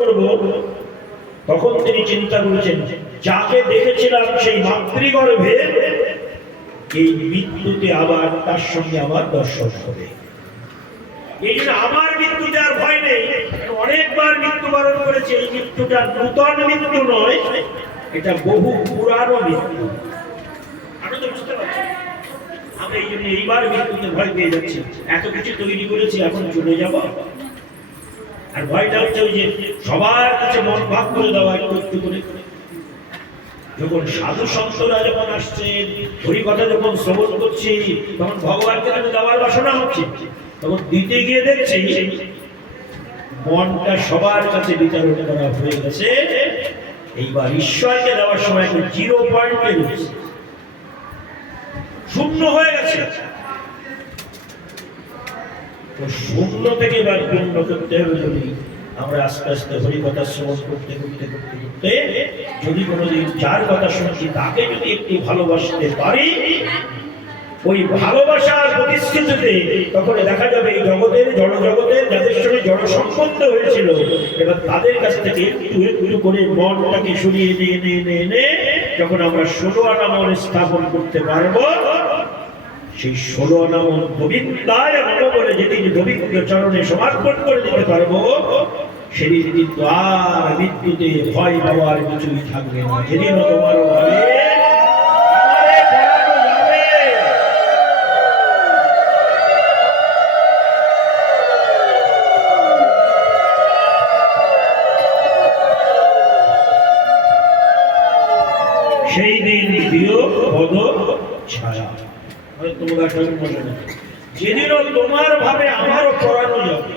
করব, তখন তিনি চিন্তা করেছেন যাকে দেখেছিলাম সেই মাতৃগর্ভে এই মৃত্যুতে আবার তার সঙ্গে আমার দর্শন হবে। এই জন্য আমার মৃত্যুতে আর ভয় নেই। অনেকবার মৃত্যুবরণ করেছে। এই মৃত্যুটা নূতন মৃত্যু নয়, এটা বহু পুরানো মৃত্যু। আমি তো বুঝতে পারছি আমরা এই জন্য এইবার মৃত্যুতে ভয় পেয়ে যাচ্ছি। এত কিছু তৈরি করেছি, এখন চলে যাব। আর ভয়টা হচ্ছে ওই যে সবার কাছে মন ভাগ করে দেওয়া, একটু একটু করে। যখন সাধু সন্তরা যখন আসছেন, হরিকথা যখন শ্রবণ করছি, তখন ভগবানকে কাছে দেওয়ার বাসনা হচ্ছে। তখন দিতে গিয়ে দেখছি মনটা সবার কাছে বিতরণ করা হয়ে গেছে। এইবার ঈশ্বরকে দেওয়ার সময় এখন 0 পয়েন্টে রয়েছে, শূন্য হয়ে গেছে। শূন্য থেকে এবার পূর্ণ করতে হবে। যদি আমরা আস্তে আস্তে হরিকথা শ্রবণ করতে করতে করতে করতে যদি কোনোদিন যার কথা শুনছি তাকে যদি একটু ভালোবাসতে পারি, ওই ভালোবাসার প্রতিষ্ঠিতিতে তখন দেখা যাবে এই জগতের জড় জগতের যাদের সঙ্গে জড় সম্বন্ধ হয়েছিল, এবার তাদের কাছ থেকে একটু একটু করে মনটাকে সরিয়ে এনে যখন আমরা 16 আনা মন স্থাপন করতে পারবো, সেই 16 আনা মন গোবিন্দায় নমঃ বলে যেদিন গোবিন্দ চরণে সমর্পণ করে দিতে পারবো, সেদিন কিন্তু আর মৃত্যুতে ভয় পাওয়ার কিছুই থাকবে না। যেদিন তোমারও হবে সেই দিন প্রিয় পদ ছায়া। যেদিনও তোমার ভাবে আমারও পড়ানো যাবে।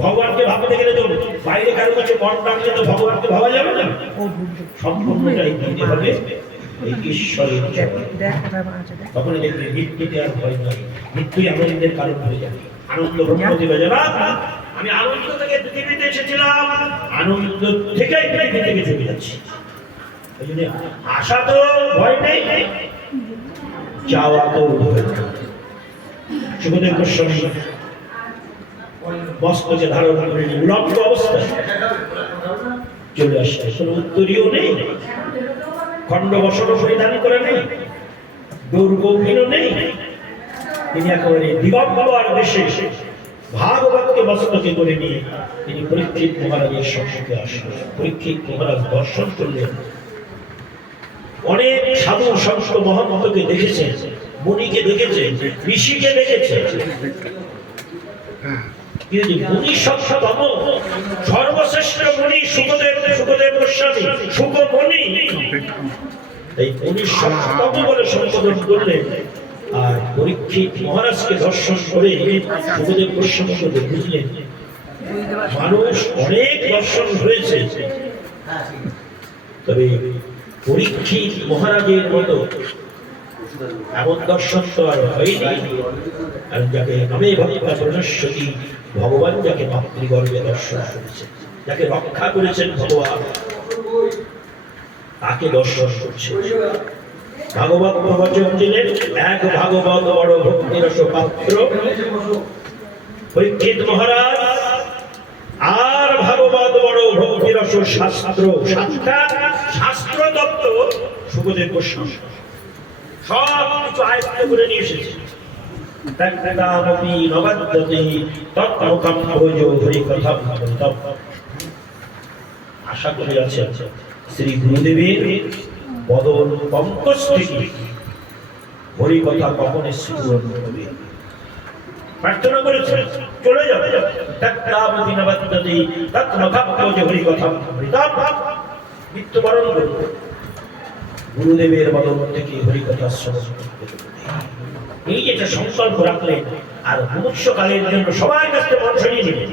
ভগবানকে ভাবতে গেলে তো বাইরে কারো কাছে মন রাখলে তো ভগবানকে ভাবা যাবে না। সম্পূর্ণটাই দিতে হবে ঈশ্বরের। তখন দেখবে মৃত্যুতে আর ভয় নয়, মৃত্যুই আনন্দের কারণ হয়ে যাবে। আনন্দ ব্রহ্মদেব জানা, আমি আনন্দ থেকে পৃথিবীতে এসেছিলাম, আনন্দ থেকেই পৃথিবী থেকে চলে যাচ্ছি। ওই জন্য আশা তো ভয় নেই, চাওয়া তো ভয় নেই। সুখদেব গোস্বামী মস্তকে ধারণ করে উলঙ্গ অবস্থায় চলে আসছে, কোনো উত্তরীয় নেই, খণ্ড বসন পরিধান করে নেই, দুর্গৌহীনও নেই। তিনি একেবারে দিগম্বর বেশে ভাগবতকে মস্তকে করে নিয়ে তিনি পরীক্ষিত মহারাজের সম্মুখে আসলেন। পরীক্ষিত মহারাজ দর্শন করলেন। অনেক সাধু সন্ত মহন্তকে দেখেছেন, মুনিকে দেখেছেন, ঋষিকে দেখেছেন, মুনি সর্বতম সর্বশ্রেষ্ঠ মুনি সুখদেব গোস্বামী সুখমণি, এই মুনি সর্বতম বলে সম্বোধন করলেন। আর পরীক্ষিত মহারাজকে দর্শন করে সুখদেব গোস্বামী বুঝলেন মানুষ অনেক দর্শন হয়েছে, তবে পরীক্ষিত মহারাজের মতো এমন দর্শন তো আর হয়নি। আর যাকে নামে ভক্তা প্রণশ্বতী, ভগবান যাকে মাতৃগর্ভে দর্শন করেছেন, যাকে রক্ষা করেছেন ভগবান, তাকে দর্শন করছে। ভাগবত প্রবচন দিলেন, এক ভাগবত বড় ভক্তিরস পাত্র পরীক্ষিত মহারাজ, আর ভাগবত বড় ভক্তিরস শাস্ত্র। শাস্ত্র তত্ত্ব সুখদেব গোস্বামী সব কিছু আয়ত্ত করে নিয়ে এসেছে। আশা করে আছে শ্রী গুরুদেবের বদন পঙ্কজ থেকে হরিকথা কখন স্ফুরণ হবে প্রার্থনা করেছে, চলে যাবে। মৃত্যুবরণ করব, গুরুদেবের বদন থেকে হরিকথা শ্রবণ করতে। এই যেটা সংকল্প রাখলেন, আর মুমুক্ষুকালের জন্য সবার কাছে মন সরিয়ে নিলেন।